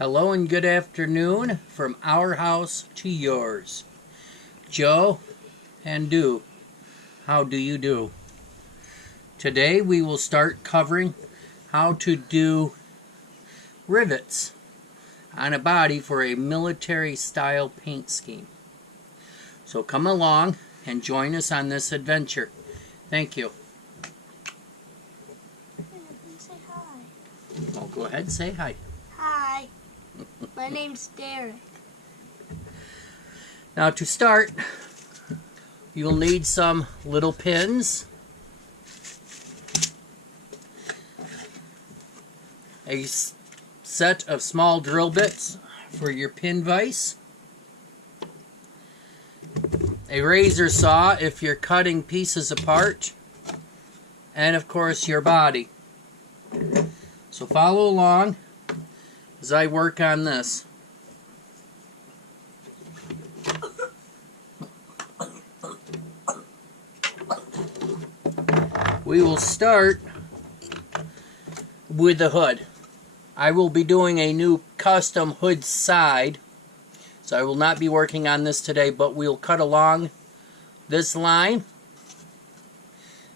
Hello and good afternoon from our house to yours. Joe and Do, how do you do? Today we will start covering how to do rivets on a body for a military style paint scheme. So come along and join us on this adventure. Thank you. Say hi. Oh, go ahead and say hi. Hi. My name's Derek. Now to start, you'll need some little pins, a set of small drill bits for your pin vise, a razor saw if you're cutting pieces apart, and of course your body. So follow along as I work on this. We will start with the hood. I will be doing a new custom hood side, so I will not be working on this today, but we'll cut along this line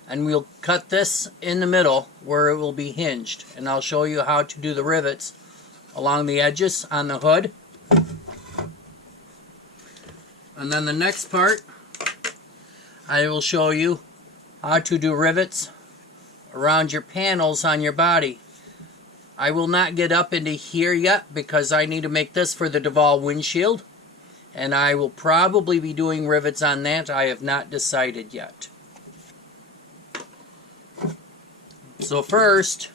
and we'll cut this in the middle where it will be hinged, and I'll show you how to do the rivets along the edges on the hood. And then the next part, I will show you how to do rivets around your panels on your body. I will not get up into here yet because I need to make this for the Duval windshield, and I will probably be doing rivets on that. I have not decided yet. So first,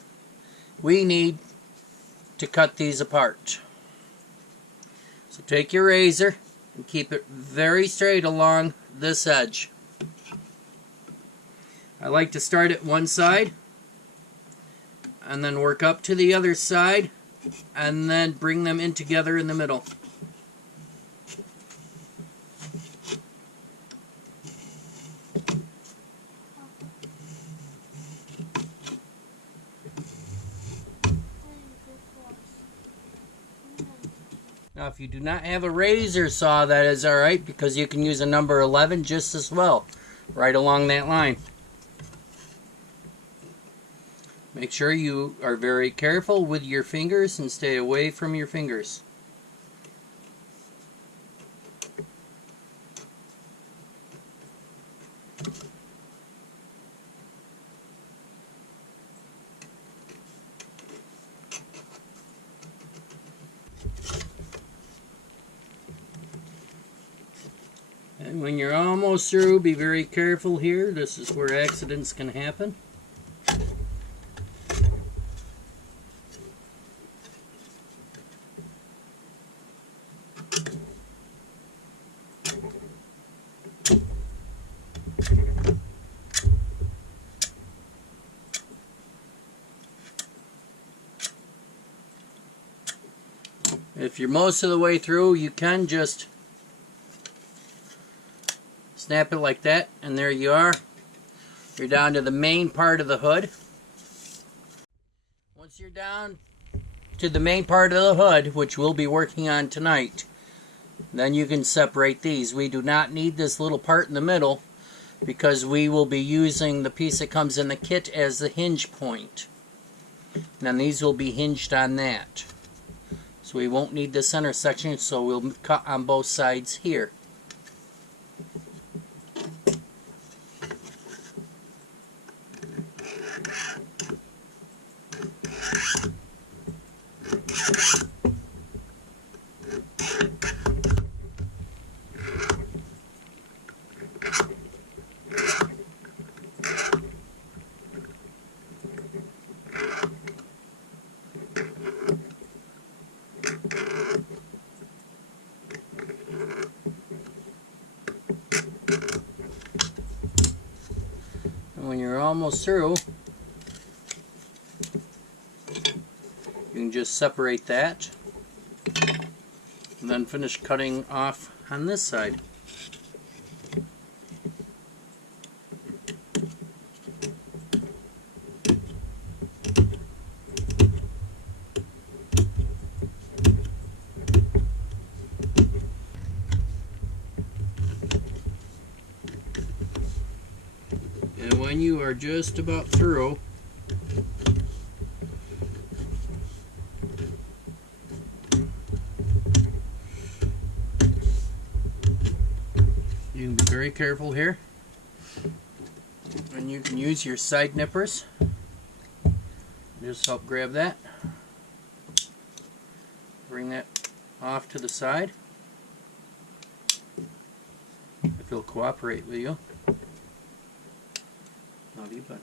we need to cut these apart. So take your razor and keep it very straight along this edge. I like to start at one side and then work up to the other side and then bring them in together in the middle. Now if you do not have a razor saw, that is alright, because you can use a number 11 just as well, right along that line. Make sure you are very careful with your fingers and stay away from your fingers. And when you're almost through, be very careful here. This is where accidents can happen. If you're most of the way through, you can just snap it like that, and there you are. You're down to the main part of the hood. Once you're down to the main part of the hood, which we'll be working on tonight, then you can separate these. We do not need this little part in the middle because we will be using the piece that comes in the kit as the hinge point. And then these will be hinged on that. So we won't need the center section, so we'll cut on both sides here. When you're almost through, you can just separate that and then finish cutting off on this side. when you are just about through, you can be very careful here. And you can use your side nippers. Just help grab that. Bring that off to the side. If he'll cooperate with you. Love you, bud.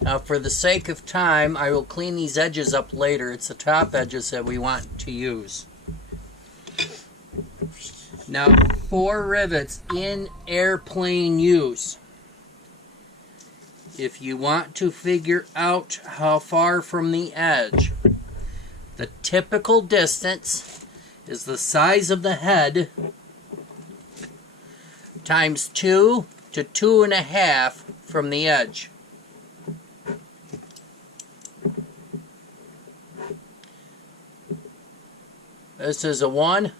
Now, for the sake of time, I will clean these edges up later. It's the top edges that we want to use. Now, for rivets in airplane use, if you want to figure out how far from the edge, the typical distance is the size of the head times 2 to 2.5 from the edge. This is a 1.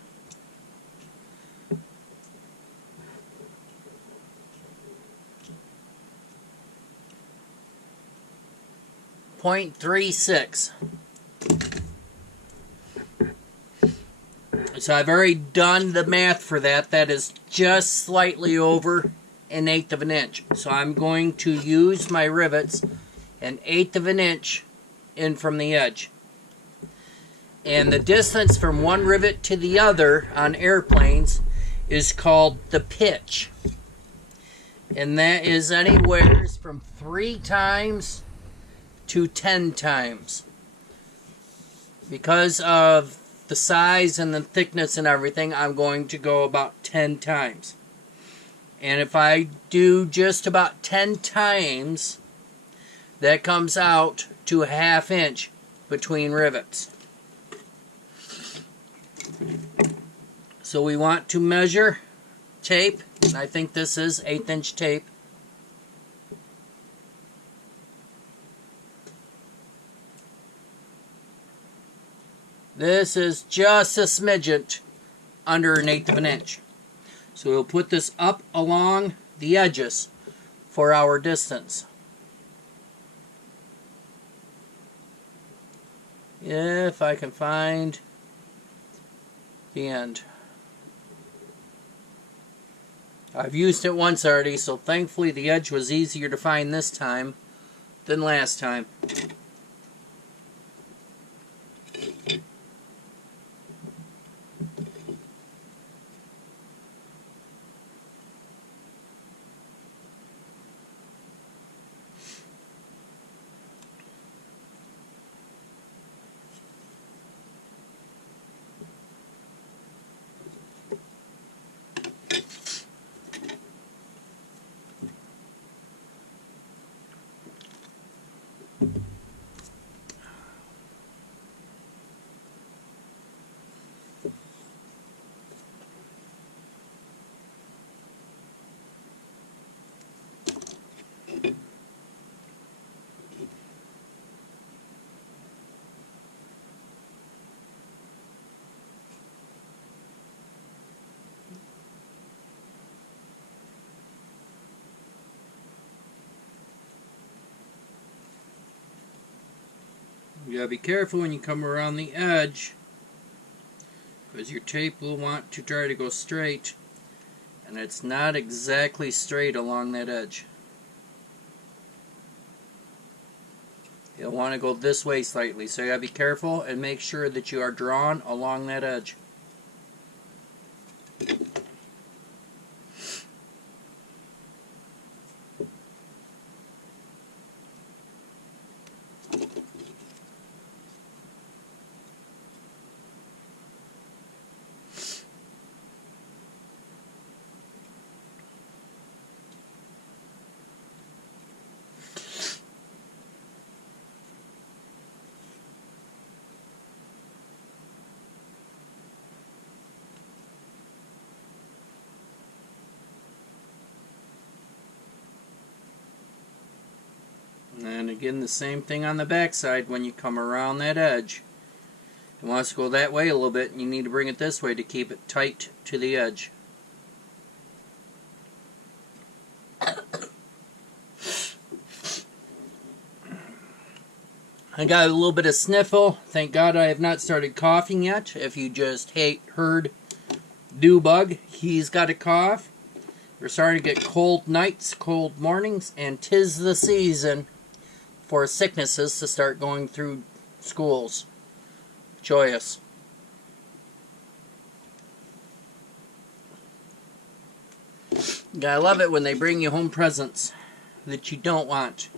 .36. So I've already done the math for that. That is just slightly over 1/8 of an inch. So I'm going to use my rivets 1/8 of an inch in from the edge. And the distance from one rivet to the other on airplanes is called the pitch. And that is anywhere from 3 times to 10 times. Because of the size and the thickness and everything, I'm going to go about 10 times. And if I do just about 10 times, that comes out to 1/2 inch between rivets. So we want to measure tape, and I think this is 1/8 inch tape. This is just a smidgen under 1/8 of an inch. So we'll put this up along the edges for our distance. If I can find the end. I've used it once already, so thankfully the edge was easier to find this time than last time. You gotta be careful when you come around the edge, because your tape will want to try to go straight, and it's not exactly straight along that edge. You'll want to go this way slightly, so you gotta be careful and make sure that you are drawn along that edge. And then again the same thing on the back side when you come around that edge. It wants to go that way a little bit, and you need to bring it this way to keep it tight to the edge. I got a little bit of sniffle. Thank God I have not started coughing yet. If you just heard Dewbug, he's got a cough. We're starting to get cold nights, cold mornings, and 'tis the season for sicknesses to start going through schools. Joyous. I love it when they bring you home presents that you don't want.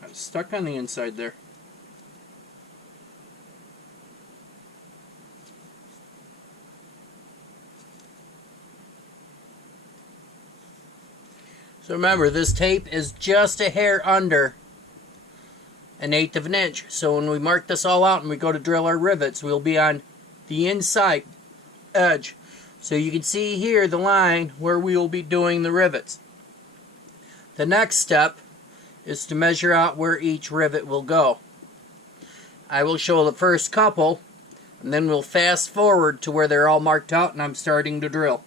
Got stuck on the inside there. So remember, this tape is just a hair under 1/8 of an inch. So when we mark this all out and we go to drill our rivets, we'll be on the inside edge. So you can see here the line where we will be doing the rivets. The next step is to measure out where each rivet will go. I will show the first couple, and then we'll fast forward to where they're all marked out and I'm starting to drill.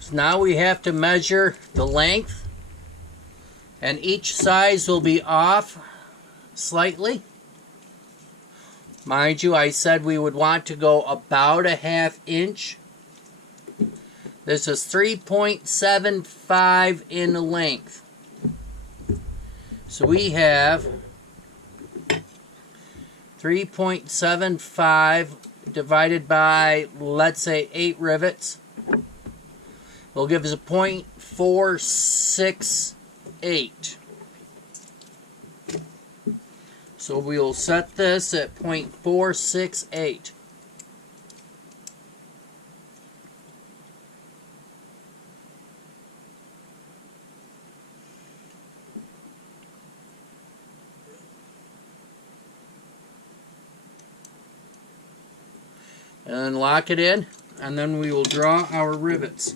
So now we have to measure the length, and each size will be off slightly. Mind you, I said we would want to go about 1/2 inch. This is 3.75 in length. So we have 3.75 divided by, let's say, 8 rivets. Will give us a 0.468. So we will set this at 0.468. And then lock it in, and then we will draw our rivets.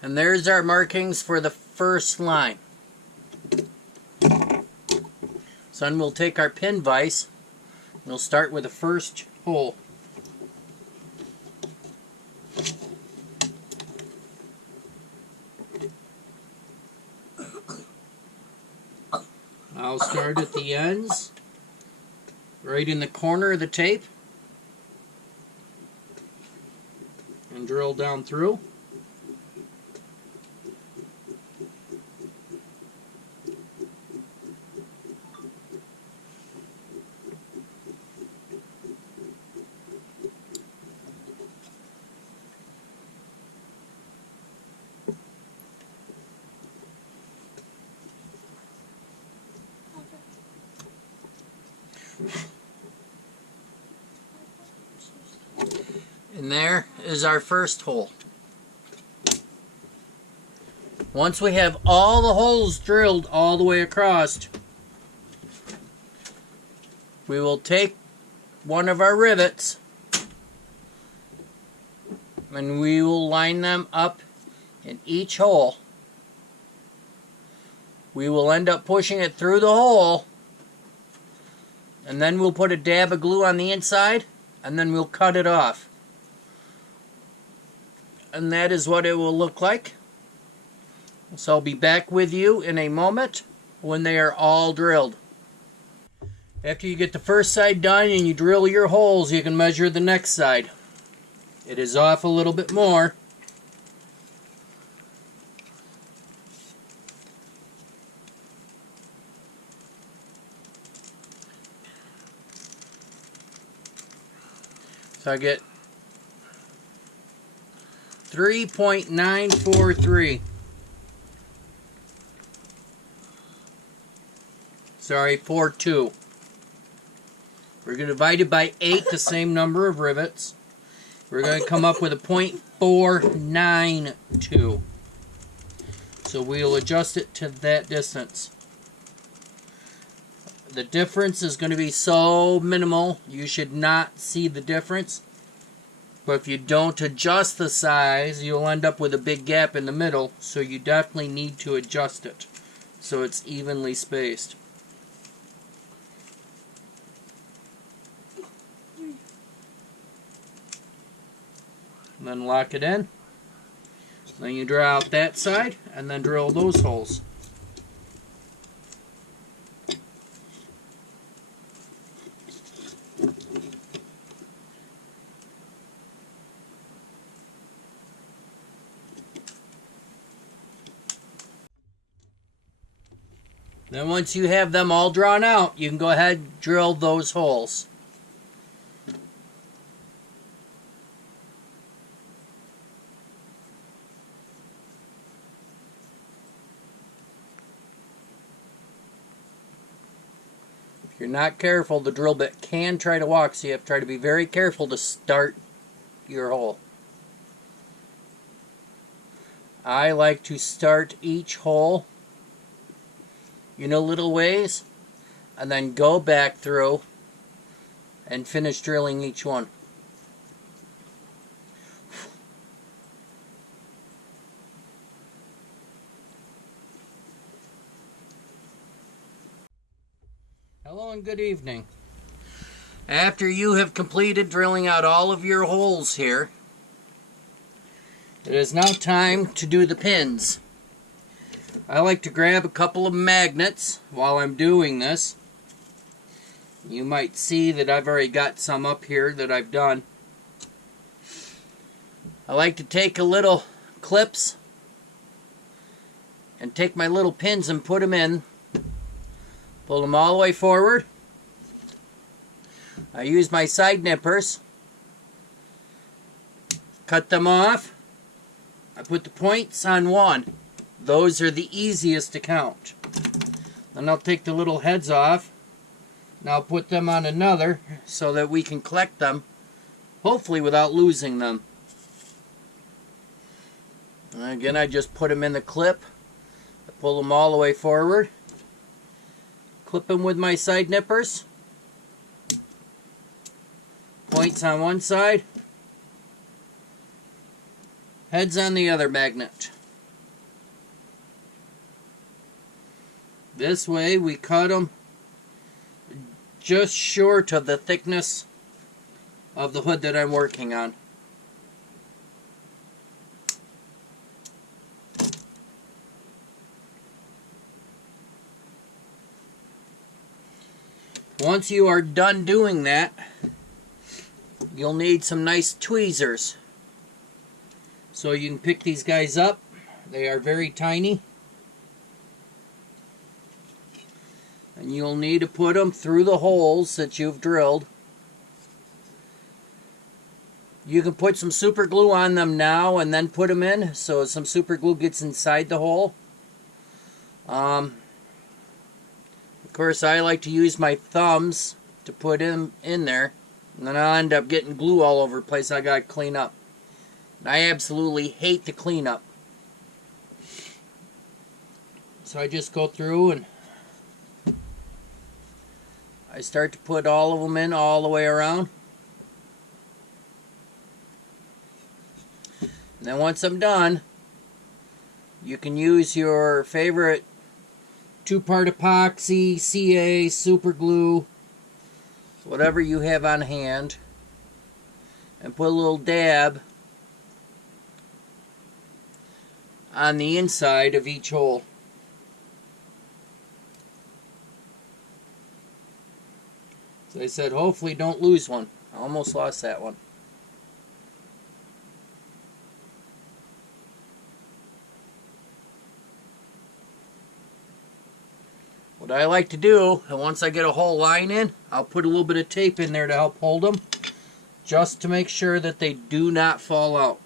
And there's our markings for the first line. So then we'll take our pin vise, and we'll start with the first hole. I'll start at the ends, right in the corner of the tape, and drill down through. And there is our first hole. Once we have all the holes drilled all the way across, we will take one of our rivets and we will line them up in each hole. We will end up pushing it through the hole, and then we'll put a dab of glue on the inside, and then we'll cut it off. And that is what it will look like. So I'll be back with you in a moment when they are all drilled. After you get the first side done and you drill your holes, you can measure the next side. It is off a little bit more. So I get 3.943. Sorry, 42. We're going to divide it by 8, the same number of rivets. We're going to come up with a .492. So we'll adjust it to that distance. The difference is going to be so minimal, you should not see the difference. But if you don't adjust the size, you'll end up with a big gap in the middle, so you definitely need to adjust it so it's evenly spaced. And then lock it in. Then you draw out that side and then drill those holes. Then once you have them all drawn out, you can go ahead and drill those holes. If you're not careful, the drill bit can try to walk, so you have to try to be very careful to start your hole. I like to start each hole in a little ways and then go back through and finish drilling each one. Hello and good evening. After you have completed drilling out all of your holes here, it is now time to do the pins. I like to grab a couple of magnets while I'm doing this. You might see that I've already got some up here that I've done. I like to take a little clips and take my little pins and put them in. Pull them all the way forward. I use my side nippers. Cut them off. I put the points on one. Those are the easiest to count. Then I'll take the little heads off and I'll put them on another so that we can collect them, hopefully without losing them. And again, I just put them in the clip. I pull them all the way forward. Clip them with my side nippers. Points on one side. Heads on the other magnet. This way we cut them just short of the thickness of the hood that I'm working on. Once you are done doing that, you'll need some nice tweezers. So you can pick these guys up. They are very tiny. And you'll need to put them through the holes that you've drilled. You can put some super glue on them now and then put them in, so some super glue gets inside the hole. Of course, I like to use my thumbs to put them in there, and then I'll end up getting glue all over the place I gotta clean up. I absolutely hate the cleanup. So I just go through and I start to put all of them in all the way around. And then once I'm done, you can use your favorite 2-part epoxy, CA, super glue, whatever you have on hand, and put a little dab on the inside of each hole. As I said, hopefully don't lose one. I almost lost that one. What I like to do, and once I get a whole line in, I'll put a little bit of tape in there to help hold them, just to make sure that they do not fall out.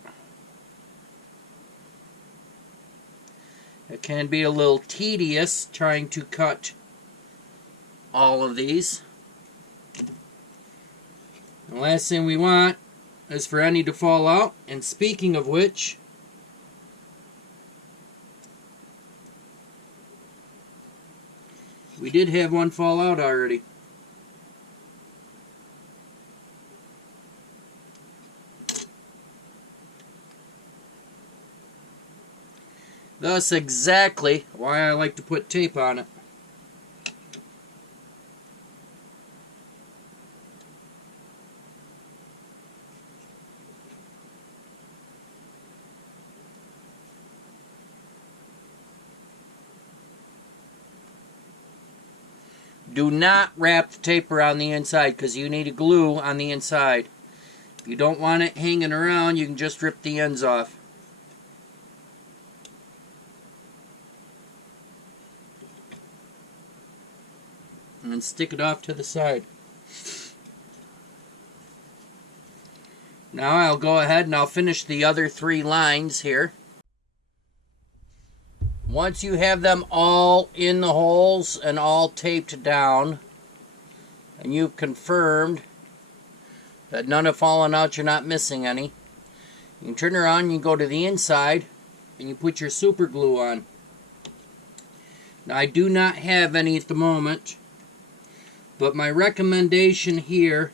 It can be a little tedious trying to cut all of these. The last thing we want is for any to fall out. And speaking of which, we did have one fall out already. Thus exactly why I like to put tape on it. Do not wrap the tape around the inside because you need a glue on the inside. If you don't want it hanging around, you can just rip the ends off. And then stick it off to the side. Now I'll go ahead and I'll finish the other 3 lines here. Once you have them all in the holes and all taped down, and you've confirmed that none have fallen out, you're not missing any, you can turn around and you go to the inside and you put your super glue on. Now I do not have any at the moment, but my recommendation here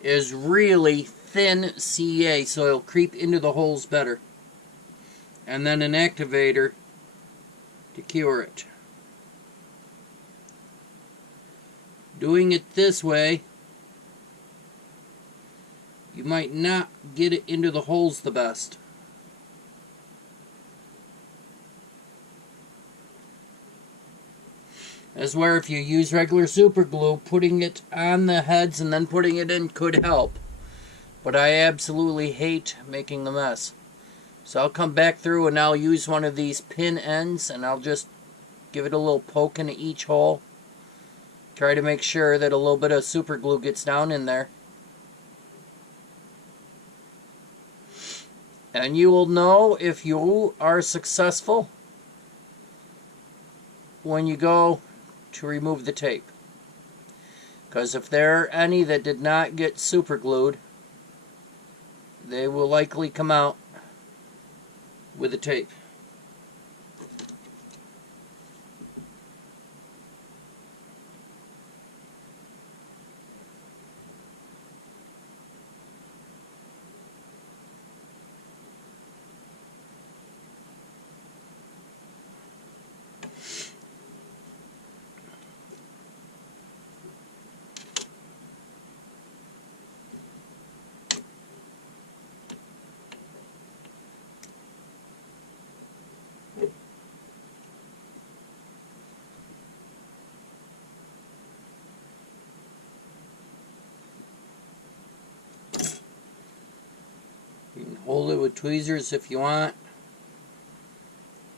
is really thin CA so it'll creep into the holes better. And then an activator to cure it. Doing it this way, you might not get it into the holes the best. That's where if you use regular super glue, putting it on the heads and then putting it in could help. But I absolutely hate making the mess. So I'll come back through and I'll use one of these pin ends and I'll just give it a little poke into each hole. Try to make sure that a little bit of super glue gets down in there. And you will know if you are successful when you go to remove the tape. Because if there are any that did not get super glued, they will likely come out with the tape. You can hold it with tweezers if you want.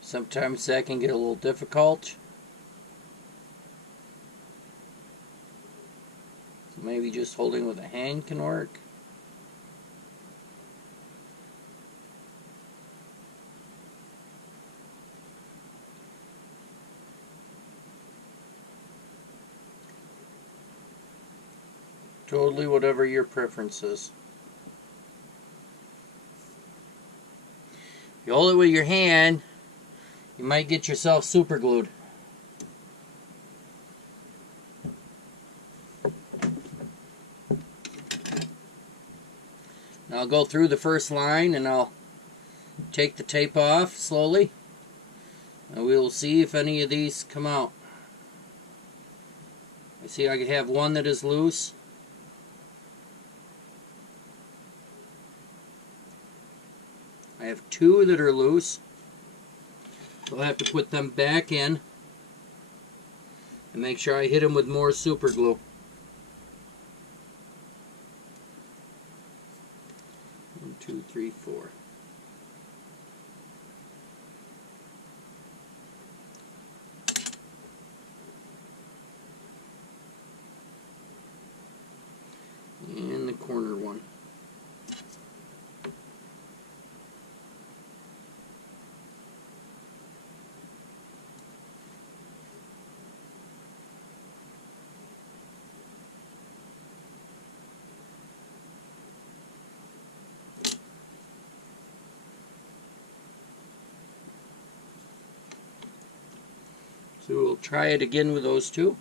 Sometimes that can get a little difficult. So maybe just holding with a hand can work. Totally whatever your preference is. If you hold it with your hand, you might get yourself super glued. I'll go through the first line and I'll take the tape off slowly. And we'll see if any of these come out. I see I have one that is loose. I have two that are loose. So I'll have to put them back in and make sure I hit them with more super glue. 1, 2, 3, 4. And the corner one. So we'll try it again with those two.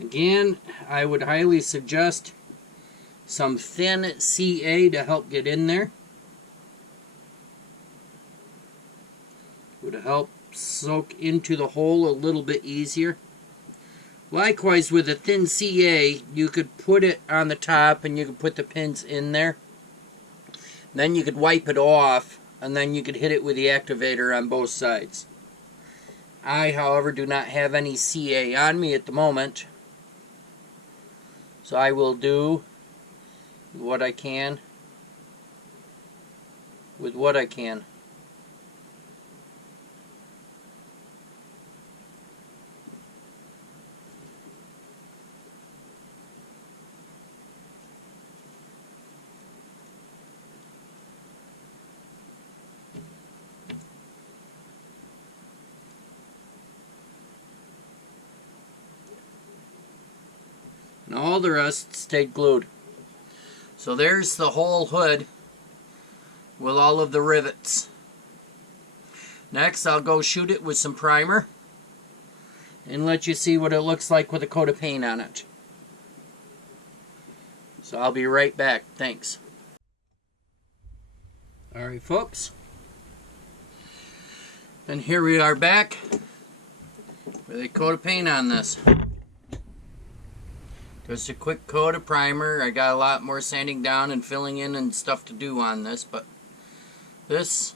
Again, I would highly suggest some thin CA to help get in there. Would help soak into the hole a little bit easier. Likewise, with a thin CA, you could put it on the top and you could put the pins in there. Then you could wipe it off and then you could hit it with the activator on both sides. I, however, do not have any CA on me at the moment. So I will do what I can with what I can. And all the rest stayed glued. So there's the whole hood with all of the rivets. Next, I'll go shoot it with some primer and let you see what it looks like with a coat of paint on it. So I'll be right back. Thanks. Alright, folks. And here we are back with a coat of paint on this. Just a quick coat of primer. I got a lot more sanding down and filling in and stuff to do on this, but this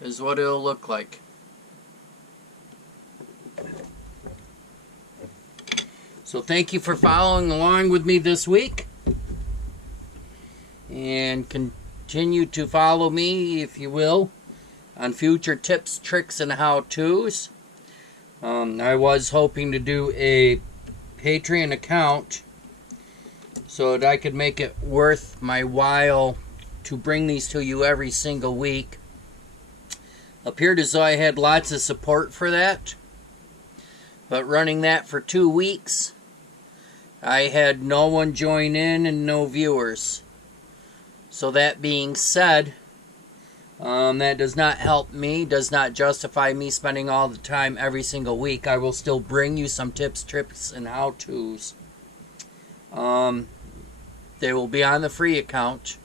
is what it'll look like. So thank you for following along with me this week. And continue to follow me, if you will, on future tips, tricks, and how-tos. I was hoping to do a Patreon account so that I could make it worth my while to bring these to you every single week. Appeared as though I had lots of support for that, but running that for 2 weeks, I had no one join in and no viewers. So that being said, that does not help me, does not justify me spending all the time every single week. I will still bring you some tips, tricks, and how-tos. They will be on the free account,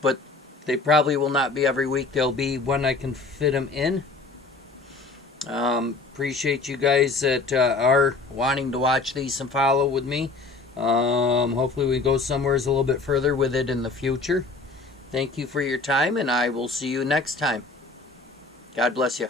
but they probably will not be every week. They'll be when I can fit them in. Appreciate you guys that are wanting to watch these and follow with me. Hopefully we go somewhere a little bit further with it in the future. Thank you for your time, and I will see you next time. God bless you.